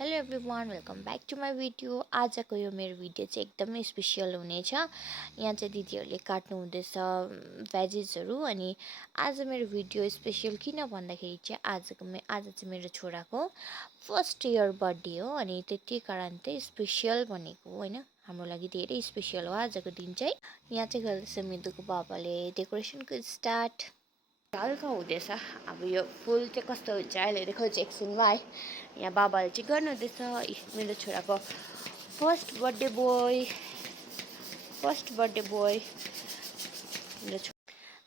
Hello everyone, welcome back to my video. आजको यो मेरो भिडियो चाहिँ एकदमै स्पेसियल हुनेछ। यहाँ चाहिँ दिदीहरूले काट्नु हुँदैछ भेजिसहरू। अनि आज मेरो भिडियो स्पेसियल किन भन्दाखेरि चाहिँ आज चाहिँ मेरो छोराको फर्स्ट इयर बर्थडे हो। अनि त्यति कारण चाहिँ स्पेसियल भनेको हो होइन, हाम्रो लागि धेरै स्पेसियल हो आजको दिन चाहिँ। यहाँ चाहिँ गर्दैछ मिदुको बाबाले डेकोरेसनको स्टार्ट। हल्का हुँदैछ। अब यो फुल चाहिँ कस्तो हुन्छ अहिले देखाउँछु एकछिनमा है। यहाँ बाबाले चाहिँ गर्नुहुँदैछ मेरो छोराको फर्स्ट बर्थडे बोय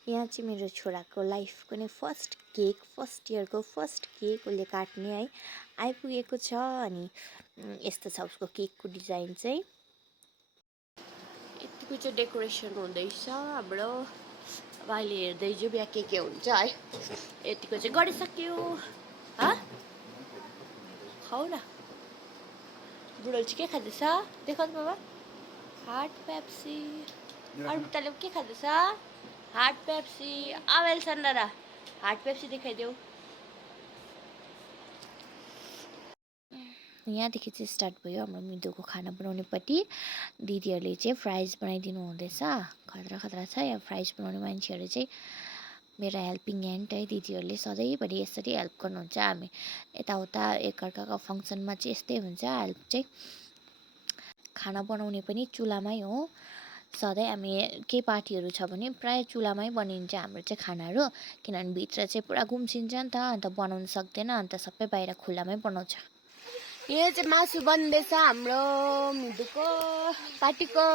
यहाँ चाहिँ मेरो छोराको लाइफको नै फर्स्ट इयरको फर्स्ट केक उसले काट्ने है आइपुगेको छ। अनि यस्तो छ उसको केकको डिजाइन चाहिँ। यतिको चाहिँ डेकोरेसन हुँदैछ हाम्रो। अब अहिले हेर्दै जाउँ बिहा के हुन्छ है। यतिको चाहिँ गरिसक्यो। खाऊ न। बुढो चाहिँ के खाँदैछ देखाउनु बाबा। हाट पेप्सी। अरू बुट्टाले के खाँदैछ? हाट पेप्सी। आवेल सन्डरा हाट पेप्सी देखाइदेऊ। यहाँदेखि चाहिँ स्टार्ट भयो हाम्रो मिदुको खाना बनाउनेपट्टि। दिदीहरूले चाहिँ फ्राइज बनाइदिनु हुँदैछ। खतरा छ यहाँ फ्राइज बनाउने मान्छेहरू चाहिँ मेरो हेल्पिङ ह्यान्ड है। दिदीहरूले सधैँभरि यसरी हेल्प गर्नुहुन्छ। हामी यताउता एकअर्काको फङ्सनमा चाहिँ यस्तै हुन्छ हेल्प चाहिँ। खाना बनाउने पनि चुलामै हो। सधैँ हामी केही पार्टीहरू छ भने प्रायः चुलामै बनिन्छ हाम्रो चाहिँ खानाहरू। किनभने भित्र चाहिँ पुरा गुम्सिन्छ नि त, अन्त बनाउनु सक्दैन, अन्त सबै बाहिर खुल्लामै बनाउँछ। यो चाहिँ मासु बन्दैछ हाम्रो मिदुको पार्टीको।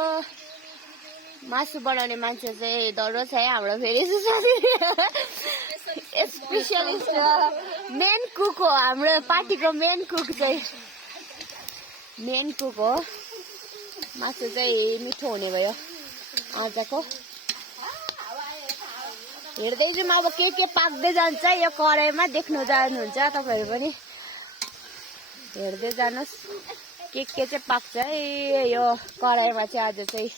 मासु बनाउने मान्छे चाहिँ डरो छ है हाम्रो फेरि स्पेसलिस्ट मेन कुक हो हाम्रो पार्टीको। मेन कुक हो। मासु चाहिँ मिठो हुने भयो आजको। हेर्दै जाउँ अब के पाक्दै जान्छ यो कराईमा। देख्नु जानुहुन्छ तपाईँहरू पनि, हेर्दै जानुहोस् के चाहिँ पाक्छ है यो कराईमा चाहिँ। आज चाहिँ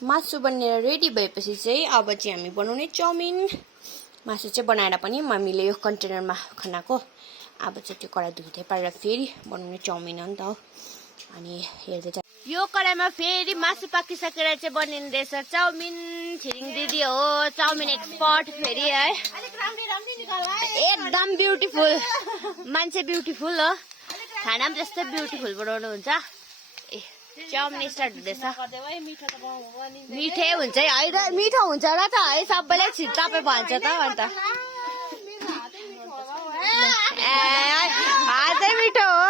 मासु बनेर रेडी भएपछि चाहिँ अब चाहिँ हामी बनाउने चाउमिन। मासु चाहिँ बनाएर पनि मम्मीले यो कन्टेनरमा खनाको। अब चाहिँ त्यो कराई धुँदै पारेर फेरि बनाउने चाउमिन हो नि त। अनि हेर्दै चाहिँ यो कराईमा फेरि मासु पाकिसकेर चाहिँ बनिँदैछ चाउमिन। छिरिङ दिदी हो चाउमिन एक्सपर्ट फेरि है। एकदम ब्युटिफुल मान्छे, ब्युटिफुल हो। खाना पनि त्यस्तै ब्युटिफुल बनाउनु हुन्छ। ए चाउमिन स्टार्ट हुँदैछ। मिठै हुन्छ है होइन, मिठो हुन्छ र त है। सबैले तपाईँ भन्छ त अन्त। हातै मिठो हो।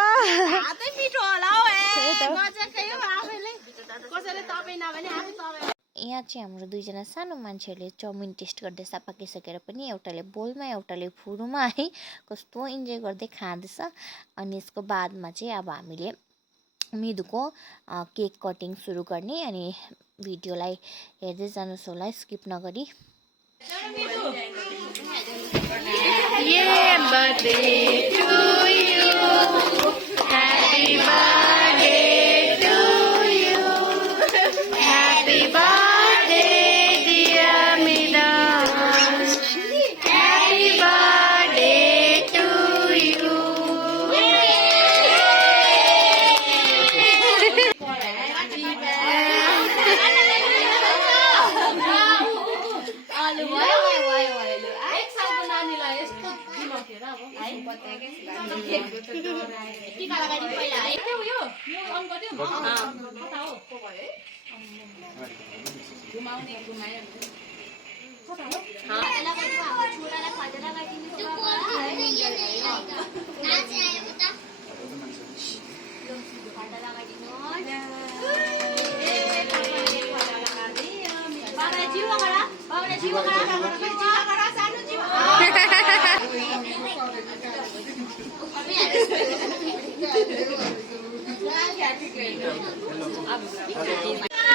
यहाँ चाहिँ हाम्रो दुईजना सानो मान्छेहरूले चाउमिन टेस्ट गर्दैछ पाकिसकेर पनि। एउटाले बोलमा एउटाले फुरूमा है। कस्तो इन्जोय गर्दै खाँदैछ। अनि यसको बादमा चाहिँ अब हामीले मिदुको केक कटिङ सुरु गर्ने। अनि भिडियोलाई हेर्दै जानुहोस् होला स्किप नगरी।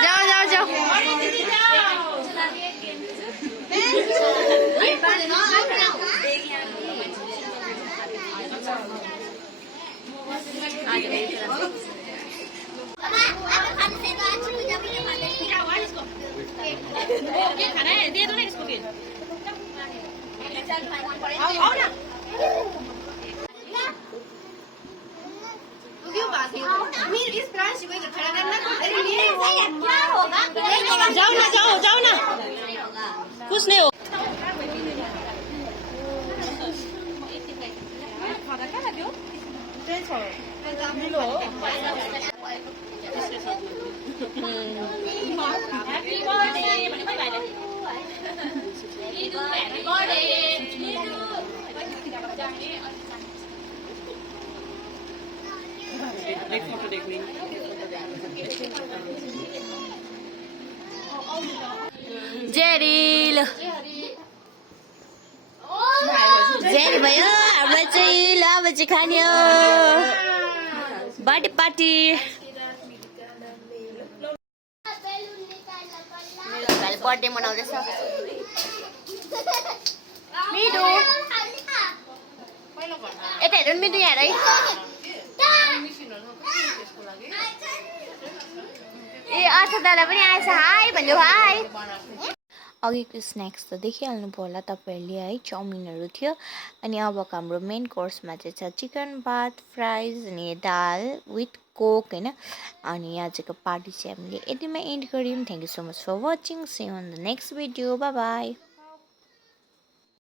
जाओ खाना है दे दो ना इसको फिर। जाओ ना कुछ नहीं हो जेरिल जेरी भयो हाम्रो चाहिँ ल अब चाहिँ खाने हो बर्थडे पार्टी बर्थडे मनाउँदैछ मिडु यता हेर्नु मिडु यहाँ है ए अच्छा दादा पनि आएछ हाई भन्यो हाई अघिको स्न्याक्स त देखिहाल्नु भयो होला तपाईँहरूले है चाउमिनहरू थियो अनि अबको हाम्रो मेन कोर्समा चाहिँ छ चिकन भात फ्राइज अनि दाल विथ कोक होइन अनि आजको पार्टी चाहिँ हामीले यतिमै एन्ड गऱ्यौँ thank you so much for watching see you on the next video bye by